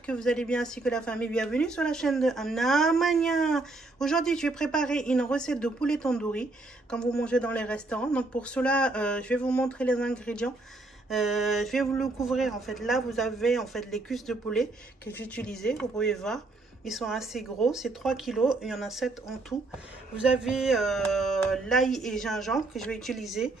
j'espère que vous allez bien ainsi que la famille. Bienvenue sur la chaîne de Amna Mania. Aujourd'hui, je vais préparer une recette de poulet tandoori, comme vous mangez dans les restaurants. Donc pour cela, je vais vous montrer les ingrédients. Je vais vous le couvrir en fait. Là, vous avez en fait les cuisses de poulet que j'ai utilisées. Vous pouvez voir, ils sont assez gros. C'est 3 kg. Il y en a 7 en tout. Vous avez l'ail et gingembre que je vais utiliser,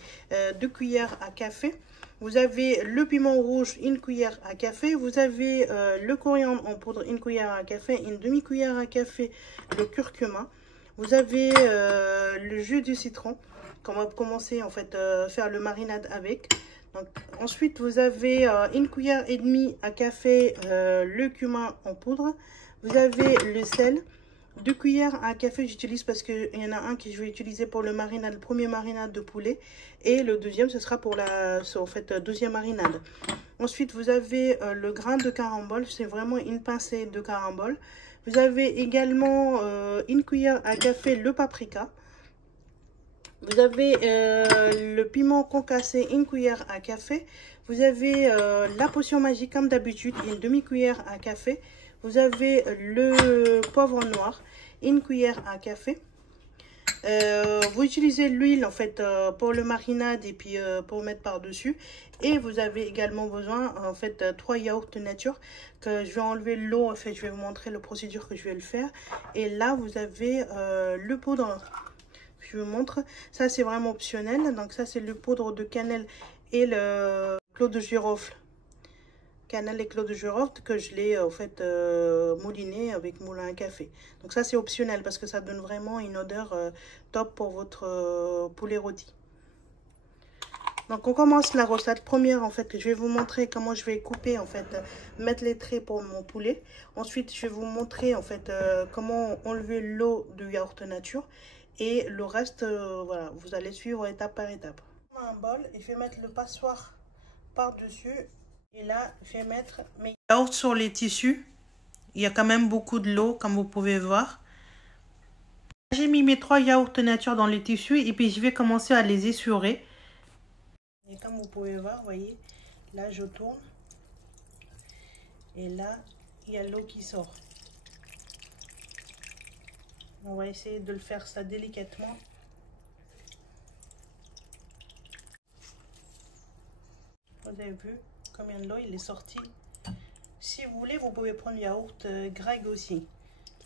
2 cuillères à café. Vous avez le piment rouge, 1 cuillère à café. Vous avez le coriandre en poudre, 1 cuillère à café. Une demi-cuillère à café le curcuma. Vous avez le jus du citron qu'on va commencer en fait faire le marinade avec. Donc, ensuite, vous avez 1 cuillère et demie à café le cumin en poudre. Vous avez le sel. 2 cuillères à café, j'utilise parce qu'il y en a un que je vais utiliser pour le marinade, le premier marinade de poulet. Et le deuxième, ce sera pour la en fait, deuxième marinade. Ensuite, vous avez le grain de carambole. C'est vraiment une pincée de carambole. Vous avez également 1 cuillère à café le paprika. Vous avez le piment concassé, 1 cuillère à café. Vous avez la potion magique comme d'habitude, une demi-cuillère à café. Vous avez le poivre noir, 1 cuillère à café. Vous utilisez l'huile en fait pour le marinade et puis pour mettre par dessus. Et vous avez également besoin en fait 3 yaourts nature que je vais enlever l'eau. En fait, je vais vous montrer la procédure que je vais le faire. Et là, vous avez le poudre. Je vous montre. Ça, c'est vraiment optionnel. Donc ça, c'est le poudre de cannelle et le clou de girofle. Cannelle et clou de girofle que je l'ai en fait mouliné avec moulin à café. Donc ça c'est optionnel parce que ça donne vraiment une odeur top pour votre poulet rôti. Donc on commence la recette. Première en fait, je vais vous montrer comment je vais couper en fait, mettre les traits pour mon poulet. Ensuite je vais vous montrer en fait comment enlever l'eau de yaourt nature. Et le reste, voilà, vous allez suivre étape par étape. On a un bol et je vais mettre le passoire par-dessus. Et là, je vais mettre mes yaourts sur les tissus. Il y a quand même beaucoup de l'eau, comme vous pouvez voir. J'ai mis mes 3 yaourts nature dans les tissus et puis je vais commencer à les essurer. Et comme vous pouvez voir, vous voyez, là je tourne. Et là, il y a l'eau qui sort. On va essayer de le faire ça délicatement. Vous avez vu combien de l'eau il est sorti. Si vous voulez, vous pouvez prendre yaourt grec aussi.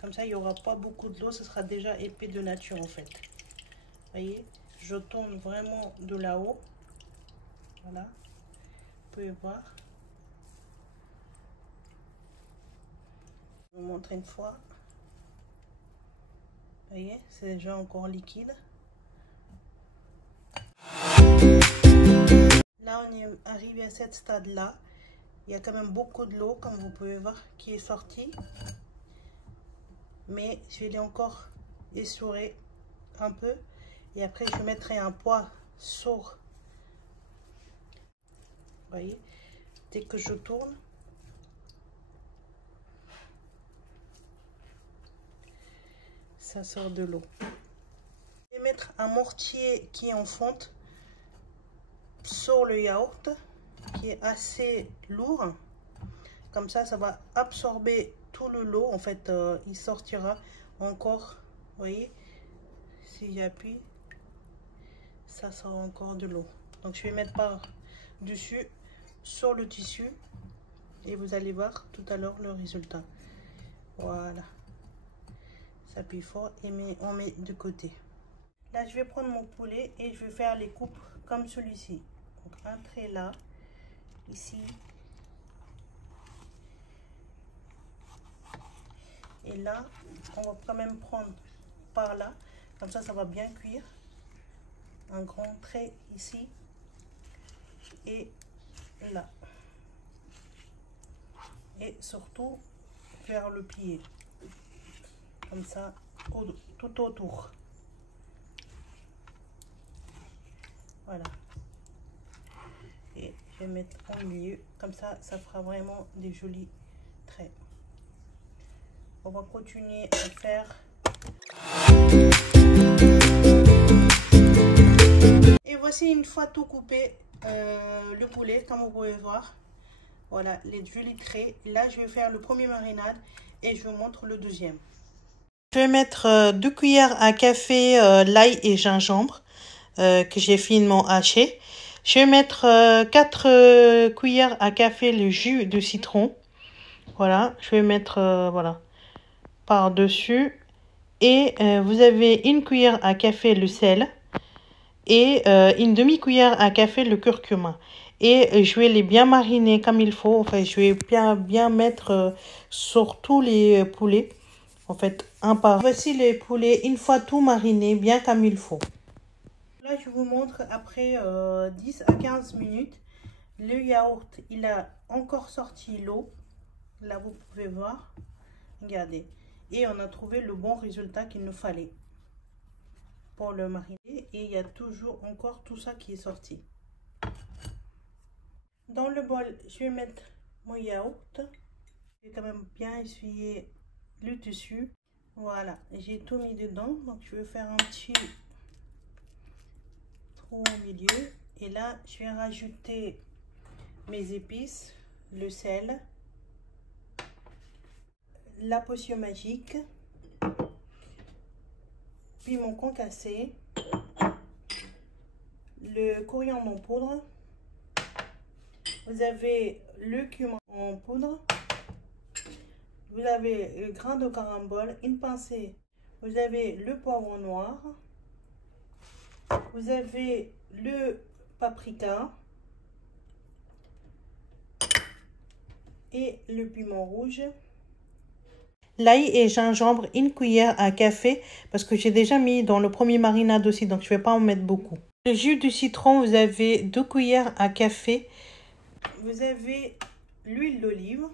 Comme ça, il n'y aura pas beaucoup de l'eau. Ce sera déjà épais de nature en fait. Vous voyez, je tourne vraiment de là-haut. Voilà. Vous pouvez voir. Je vais vous montrer une fois. Vous voyez, c'est déjà encore liquide. Là, on est arrivé à ce stade-là. Il y a quand même beaucoup de l'eau, comme vous pouvez voir, qui est sortie. Mais je vais encore essurer un peu. Et après, je mettrai un poids sur. Vous voyez, dès que je tourne, ça sort de l'eau. Je vais mettre un mortier qui est en fonte sur le yaourt, qui est assez lourd. Comme ça, ça va absorber tout le lot. En fait, il sortira encore. Vous voyez, si j'appuie, ça sort encore de l'eau. Donc, je vais mettre par dessus sur le tissu et vous allez voir tout à l'heure le résultat. Voilà. Ça appuie fort et on met de côté. Là, je vais prendre mon poulet et je vais faire les coupes comme celui-ci. Donc, un trait là, ici. Et là, on va quand même prendre par là. Comme ça, ça va bien cuire. Un grand trait ici. Et là. Et surtout, faire le plier. Comme ça, tout autour. Voilà. Et je vais mettre au milieu. Comme ça, ça fera vraiment des jolis traits. On va continuer à faire. Et voici une fois tout coupé, le poulet, comme vous pouvez voir. Voilà, les jolis traits. Là, je vais faire le premier marinade et je vous montre le deuxième. Je vais mettre 2 cuillères à café l'ail et gingembre que j'ai finement haché. Je vais mettre 4 cuillères à café le jus de citron. Voilà, je vais mettre voilà, par-dessus. Et vous avez 1 cuillère à café le sel et une demi-cuillère à café le curcuma. Et je vais les bien mariner comme il faut. Enfin, je vais bien mettre sur tous les poulets. En fait, un par un. Voici les poulets une fois tout mariné, bien comme il faut. Là, je vous montre après 10 à 15 minutes. Le yaourt, il a encore sorti l'eau. Là, vous pouvez voir. Regardez. Et on a trouvé le bon résultat qu'il nous fallait pour le mariner. Et il y a toujours encore tout ça qui est sorti. Dans le bol, je vais mettre mon yaourt. Je vais quand même bien essuyer le dessus. Voilà, j'ai tout mis dedans. Donc, je vais faire un petit trou au milieu. Et là, je vais rajouter mes épices, le sel, la potion magique, piment concassé, le coriandre en poudre. Vous avez le cumin en poudre. Vous avez le grain de carambole, une pincée. Vous avez le poivron noir. Vous avez le paprika et le piment rouge. L'ail et gingembre, 1 cuillère à café parce que j'ai déjà mis dans le premier marinade aussi, donc je ne vais pas en mettre beaucoup. Le jus du citron, vous avez 2 cuillères à café. Vous avez l'huile d'olive,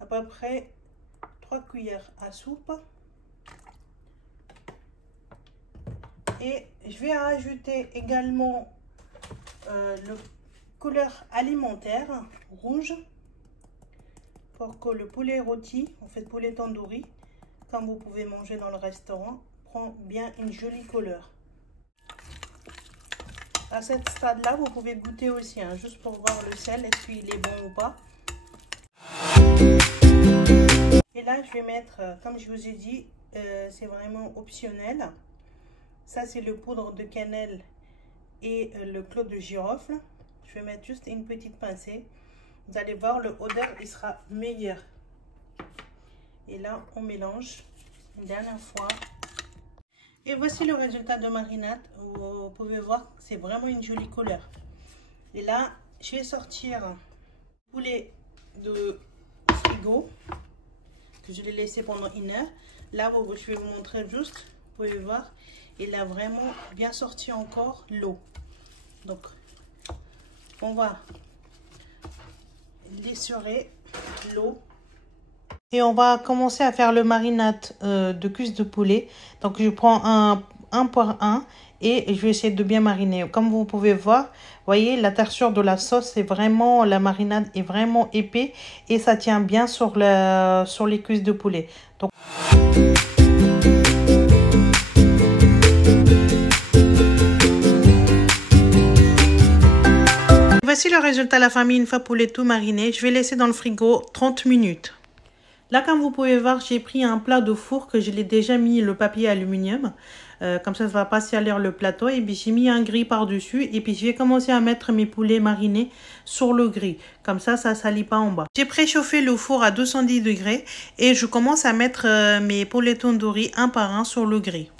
à peu près 3 cuillères à soupe. Et je vais rajouter également le couleur alimentaire rouge pour que le poulet rôti, en fait poulet tandoori, comme vous pouvez manger dans le restaurant, prend bien une jolie couleur. À ce stade-là, vous pouvez goûter aussi, hein, juste pour voir le sel, est-ce qu'il est bon ou pas. Et là, je vais mettre, comme je vous ai dit, c'est vraiment optionnel. Ça, c'est le poudre de cannelle et le clou de girofle. Je vais mettre juste une petite pincée. Vous allez voir, l'odeur, il sera meilleur. Et là, on mélange une dernière fois. Et voici le résultat de marinade. Vous pouvez voir, c'est vraiment une jolie couleur. Et là, je vais sortir le poulet de frigo que je l'ai laissé pendant 1 heure. Là, je vais vous montrer juste. Vous pouvez voir, il a vraiment bien sorti encore l'eau. Donc, on va l'essurer l'eau. Et on va commencer à faire le marinade de cuisses de poulet. Donc, je prends un par un et je vais essayer de bien mariner. Comme vous pouvez voir, voyez, la texture de la sauce, c'est vraiment, la marinade est vraiment épais et ça tient bien sur les cuisses de poulet. Donc, voici le résultat, la famille, une fois poulet tout mariné. Je vais laisser dans le frigo 30 minutes. Là, comme vous pouvez voir, j'ai pris un plat de four que je l'ai déjà mis le papier aluminium. Comme ça ne va pas salir le plateau. Et puis, j'ai mis un grille par-dessus. Et puis, je vais commencer à mettre mes poulets marinés sur le grille. Comme ça ne salit pas en bas. J'ai préchauffé le four à 210 degrés. Et je commence à mettre mes poulets tandoori un par un sur le grille.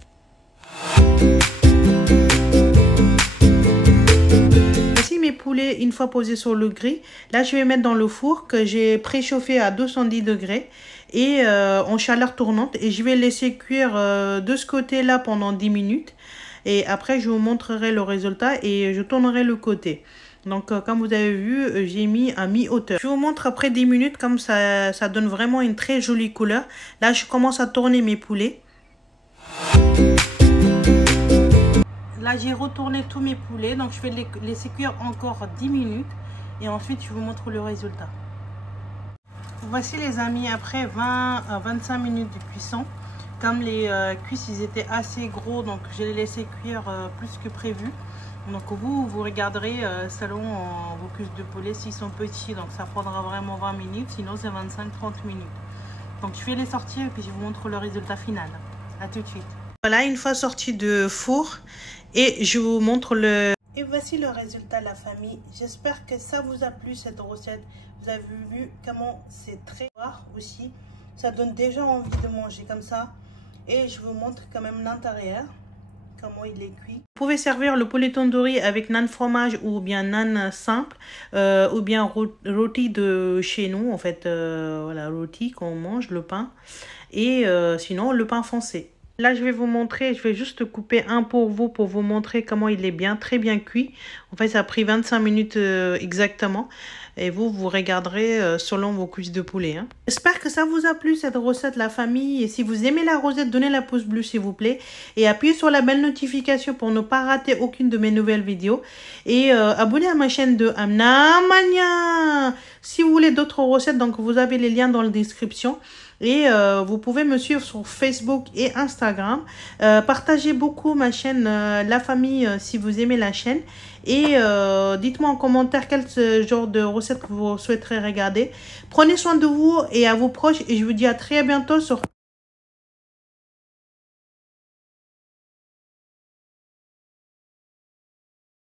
Mes poulets une fois posés sur le grille, là je vais mettre dans le four que j'ai préchauffé à 210 degrés et en chaleur tournante, et je vais laisser cuire de ce côté là pendant 10 minutes et après je vous montrerai le résultat et je tournerai le côté. Donc comme vous avez vu, j'ai mis à mi-hauteur. Je vous montre après 10 minutes, comme ça donne vraiment une très jolie couleur. Là je commence à tourner mes poulets. Là, j'ai retourné tous mes poulets, donc je vais les laisser cuire encore 10 minutes et ensuite je vous montre le résultat. Voici les amis, après 20 à 25 minutes de cuisson. Comme les cuisses ils étaient assez gros, donc je les laissé cuire plus que prévu. Donc vous regarderez selon vos cuisses de poulet s'ils sont petits. Donc ça prendra vraiment 20 minutes, sinon c'est 25-30 minutes. Donc je vais les sortir et puis je vous montre le résultat final. À tout de suite. Voilà, une fois sorti de four et je vous montre le... Et voici le résultat, la famille. J'espère que ça vous a plu cette recette. Vous avez vu comment c'est très rare aussi. Ça donne déjà envie de manger comme ça. Et je vous montre quand même l'intérieur, comment il est cuit. Vous pouvez servir le poulet tandoori avec nan fromage ou bien nan simple ou bien rôti de chez nous. En fait, voilà, rôti qu'on mange, le pain. Et sinon, le pain foncé. Là, je vais vous montrer, je vais juste couper un pour vous montrer comment il est bien, très bien cuit. En fait, ça a pris 25 minutes exactement. Et vous regarderez selon vos cuisses de poulet. Hein. J'espère que ça vous a plu, cette recette, la famille. Et si vous aimez la recette, donnez la pouce bleu, s'il vous plaît. Et appuyez sur la belle notification pour ne pas rater aucune de mes nouvelles vidéos. Et abonnez à ma chaîne de Amna Mania. Si vous voulez d'autres recettes, donc vous avez les liens dans la description. Et vous pouvez me suivre sur Facebook et Instagram. Partagez beaucoup ma chaîne La Famille si vous aimez la chaîne. Et dites-moi en commentaire quel genre de recette que vous souhaiterez regarder. Prenez soin de vous et à vos proches. Et je vous dis à très bientôt sur